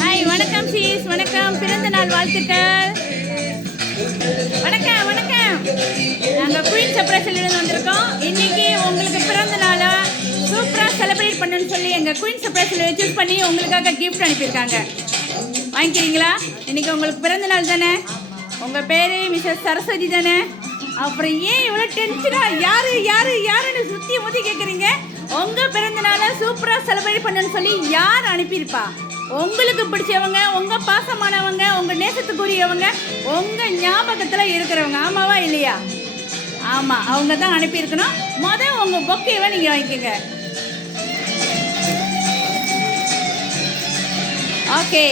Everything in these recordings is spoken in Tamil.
ஹாய், வணக்கம் சீஸ், வணக்கம், பிறந்த நாள் வாழ்த்துக்கள். வணக்கம் வணக்கம். நாங்கள் குயின் சர்ப்ரைஸ்லேருந்து வந்திருக்கோம். இன்னைக்கு உங்களுக்கு பிறந்த நாளை சூப்பராக செலிப்ரேட் பண்ணுன்னு சொல்லி எங்கள் குயின் சர்ப்ரைஸில் சூஸ் பண்ணி உங்களுக்காக கிஃப்ட் அனுப்பியிருக்காங்க. வாங்கிக்கிறீங்களா? இன்னைக்கு உங்களுக்கு பிறந்த நாள் தானே? உங்கள் பேர் மிஸ்ஸஸ் சரஸ்வதி தானே? அப்புறம் ஏன் இவ்வளோ டென்ஷனாக யாருன்னு சுற்றி முற்றி கேட்குறீங்க? உங்கள் பிறந்த நாளை சூப்பராக செலிப்ரேட் பண்ணுன்னு சொல்லி யார் அனுப்பியிருப்பா? உங்களுக்கு பிடிச்சவங்க, உங்கள் பாசமானவங்க, உங்கள் நேசத்துக்குரியவங்க, உங்கள் ஞாபகத்தில் இருக்கிறவங்க. ஆமாவா இல்லையா? ஆமாம், அவங்க தான் அனுப்பியிருக்கணும். உங்கள் பொக்கையவை நீங்கள் வாங்கிக்கோங்க. ஓகே,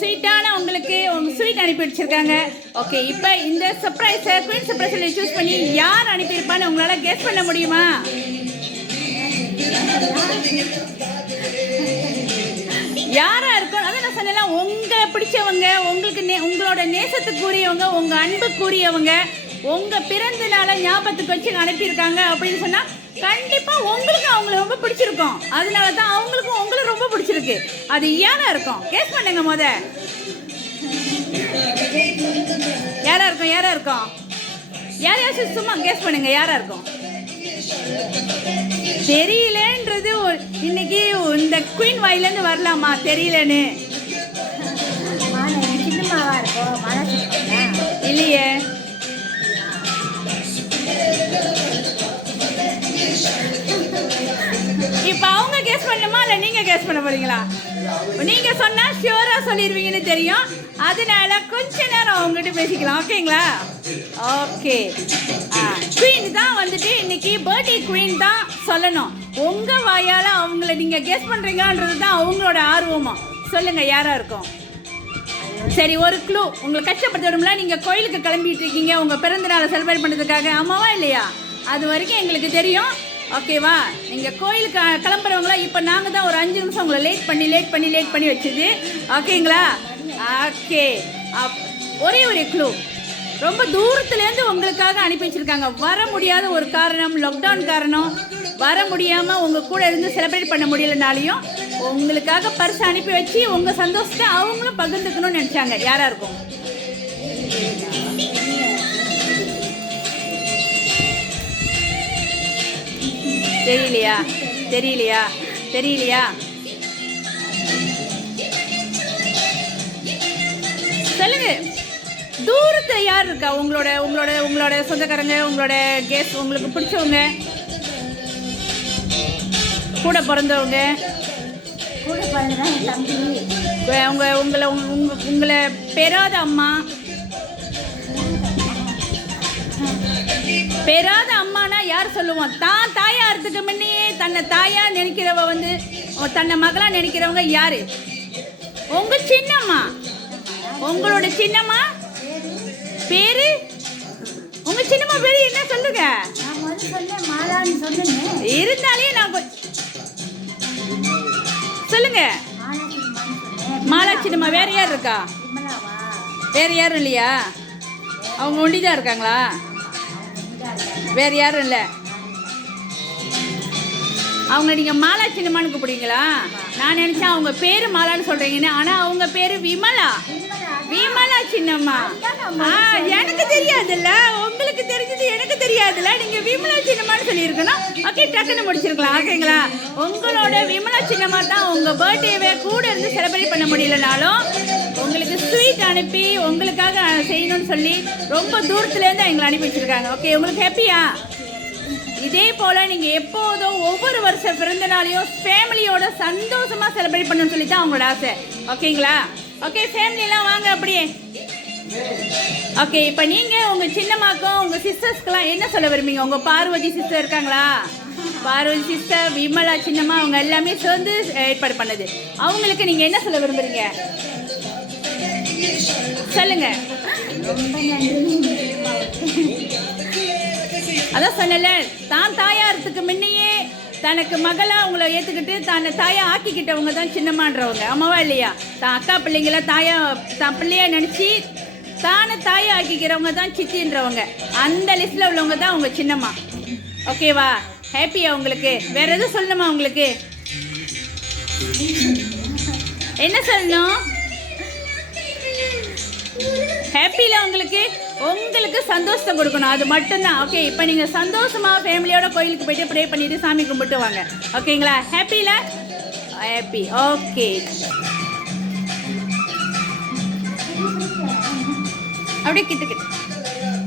ஸ்வீட்டான உங்களுக்கு உங்கள் ஸ்வீட் அனுப்பி வச்சுருக்காங்க. ஓகே, இப்போ இந்த சர்ப்ரைஸை குயின் சர்ப்ரைஸில் சூஸ் பண்ணி யார் அனுப்பியிருப்பான்னு உங்களால் கெஸ் பண்ண முடியுமா? யாரா இருக்கும்? அதான் நான் சொன்னேன், உங்களை பிடிச்சவங்க, உங்களுக்கு உங்களோட நேசத்துக்குரியவங்க, உங்கள் அன்புக்குரியவங்க, உங்கள் பிறந்த நாளை ஞாபகத்துக்கு வச்சு அனுப்பியிருக்காங்க அப்படின்னு சொன்னால் கண்டிப்பாக உங்களுக்கு அவங்கள ரொம்ப பிடிச்சிருக்கும். அதனால தான் அவங்களுக்கும் உங்களை ரொம்ப பிடிச்சிருக்கு. அது யாரா இருக்கும்? கேஸ் பண்ணுங்க. யாரா இருக்கும்? யாரையாச்சும் சும்மா கேஸ் பண்ணுங்க. யாரா இருக்கும்? தெரியலன்றது இன்னைக்கு இந்த குயின் வாயிலேருந்து வரலாமா? தெரியலன்னு இல்லையே. இப்போ அவங்க கேஸ் பண்ணணுமா இல்லை நீங்கள் கேஸ் பண்ண போறீங்களா? நீங்கள் சொன்னால் ஷியூராக சொல்லிடுவீங்கன்னு தெரியும். அதனால கொஞ்ச நேரம் அவங்ககிட்ட பேசிக்கலாம். ஓகேங்களா? ஓகே. குயின் தான் வந்துட்டு இன்னைக்கு பர்த்டே குயின் தான் சொல்லணும். உங்கள் வாயால் அவங்கள நீங்கள் கெஸ் பண்ணுறீங்கன்றது தான் அவங்களோட ஆர்வமாக. சொல்லுங்கள், யாராக இருக்கும்? சரி, ஒரு க்ளூ. உங்களை கஷ்டப்படுத்த விடும்ல. நீங்கள் கோயிலுக்கு கிளம்பிட்டு இருக்கீங்க உங்கள் பிறந்த நாளை செலிப்ரேட் பண்ணுறதுக்காக. ஆமாவா இல்லையா? அது வரைக்கும் எங்களுக்கு தெரியும். ஓகேவா? நீங்கள் கோயிலுக்கு கிளம்புறவங்களா? இப்போ நாங்கள் தான் ஒரு 5 நிமிஷம் உங்களை லேட் பண்ணி வச்சுது. ஓகேங்களா? ஓகே. ஒரே ஒரு க்ளூ. ரொம்ப தூரத்துலேருந்து உங்களுக்காக அனுப்பி வச்சுருக்காங்க. வர முடியாத ஒரு காரணம், லாக்டவுன் காரணம், வர முடியாமல் உங்கள் கூட இருந்து செலிப்ரேட் பண்ண முடியலனாலையும் உங்களுக்காக பரிசு அனுப்பி வச்சு உங்கள் சந்தோஷத்தை அவங்களும் பகிர்ந்துக்கணும்னு நினச்சாங்க. யாராக இருக்கும்? தெரியலையா? சொல்லுங்க. தூரத்தில் யார் இருக்கா? உங்களோட சொந்தக்காரங்க, உங்களோட கெஸ்ட், உங்களுக்கு பிடிச்சவங்க, கூட பிறந்தவங்க, உங்களை பெறாத அம்மா. பெறாத அம்மானா யார் சொல்லுவோம்? தாயாரத்துக்கு முன்னையே தன்னை தாயா நினைக்கிறவ தன்னை மகளா நினைக்கிறவங்க யாரு? உங்க சின்னம்மா. உங்களோட சின்னம்மா பேரு? உங்க சின்னம்மா பேரு என்ன? சொல்லுங்க. இருந்தாலே நான் சொல்லுங்க. மாலா சின்னம்மா. வேற யார் இருக்கா? வேற யாரும் இல்லையா? அவங்க ஒண்டிதான் இருக்காங்களா? வேற யாரும் இல்லை. அவங்க நீங்கள் மாலா சின்னம்மான்னு கூப்பிடுவீங்களா? நான் நினச்சேன் அவங்க பேர் மாலான்னு சொல்கிறீங்கன்னு. ஆனால் அவங்க பேர் விமலா சின்னம்மா. எனக்கு தெரியாதுல்ல, உங்களுக்கு தெரிஞ்சது எனக்கு தெரியாதுல்ல. நீங்கள் விமலா சின்னம்மான்னு சொல்லியிருக்கணும். ஓகே, டக்குன்னு முடிச்சிருக்கலாம். ஓகேங்களா? உங்களோட விமலா சின்னம்மா தான் உங்கள் பர்த்டேவை கூட இருந்து செலிப்ரேட் பண்ண முடியலனாலும் உங்களுக்கு ஸ்வீட் அனுப்பி உங்களுக்காக செய்யணும்னு சொல்லி ரொம்ப தூரத்துலேருந்து எங்களை அனுப்பி வச்சுருக்காங்க. ஓகே, உங்களுக்கு ஹாப்பியா? இதே போல் நீங்கள் எப்போதும் ஒவ்வொரு வருஷம் பிறந்த நாளையும் ஃபேமிலியோட சந்தோஷமாக செலிப்ரேட் பண்ணணும்னு சொல்லி தான் அவங்களோட ஆசை. ஓகேங்களா? ஓகே, ஃபேமிலியெல்லாம் வாங்க அப்படியே. ஓகே, இப்போ நீங்கள் உங்கள் சின்னம்மாக்கும் உங்கள் சிஸ்டர்ஸ்க்கெலாம் என்ன சொல்ல விரும்புங்க? உங்கள் பார்வதி சிஸ்டர் இருக்காங்களா? பார்வதி சிஸ்டர், விமலா சின்னம்மா, அவங்க எல்லாமே சேர்ந்து ஏற்பாடு பண்ணது. அவங்களுக்கு நீங்கள் என்ன சொல்ல விரும்புகிறீங்க? சொல்லுங்க. அதான் சொன்னல, தான் தாயாரத்துக்கு முன்னையே தனக்கு மகளா அவங்கள ஏற்றுக்கிட்டு தன்னை தாயா ஆக்கிக்கிட்டவங்க தான் சின்னம்மான்றவங்க. ஆமாவா இல்லையா? தான் அக்கா பிள்ளைங்கள தான் பிள்ளையா நினச்சி தானே தாயை ஆக்கிக்கிறவங்க தான் சித்தின்றவங்க. அந்த லிஸ்ட்டில் உள்ளவங்க தான் அவங்க சின்னம்மா. ஓகேவா? ஹாப்பியா உங்களுக்கு? வேறு எதுவும் சொல்லணுமா உங்களுக்கு? என்ன சொல்லணும்? ஹாப்பியில் உங்களுக்கு சந்தோஷத்தை கொடுக்கணும், அது மட்டும்தான். ஓகே, இப்போ நீங்கள் சந்தோஷமாக ஃபேமிலியோட கோயிலுக்கு போயிட்டு ப்ரே பண்ணிவிட்டு சாமி கும்பிட்டு வாங்க. ஓகேங்களா? ஹாப்பியில் ஹாப்பி. ஓகே, அப்படியே கிட்ட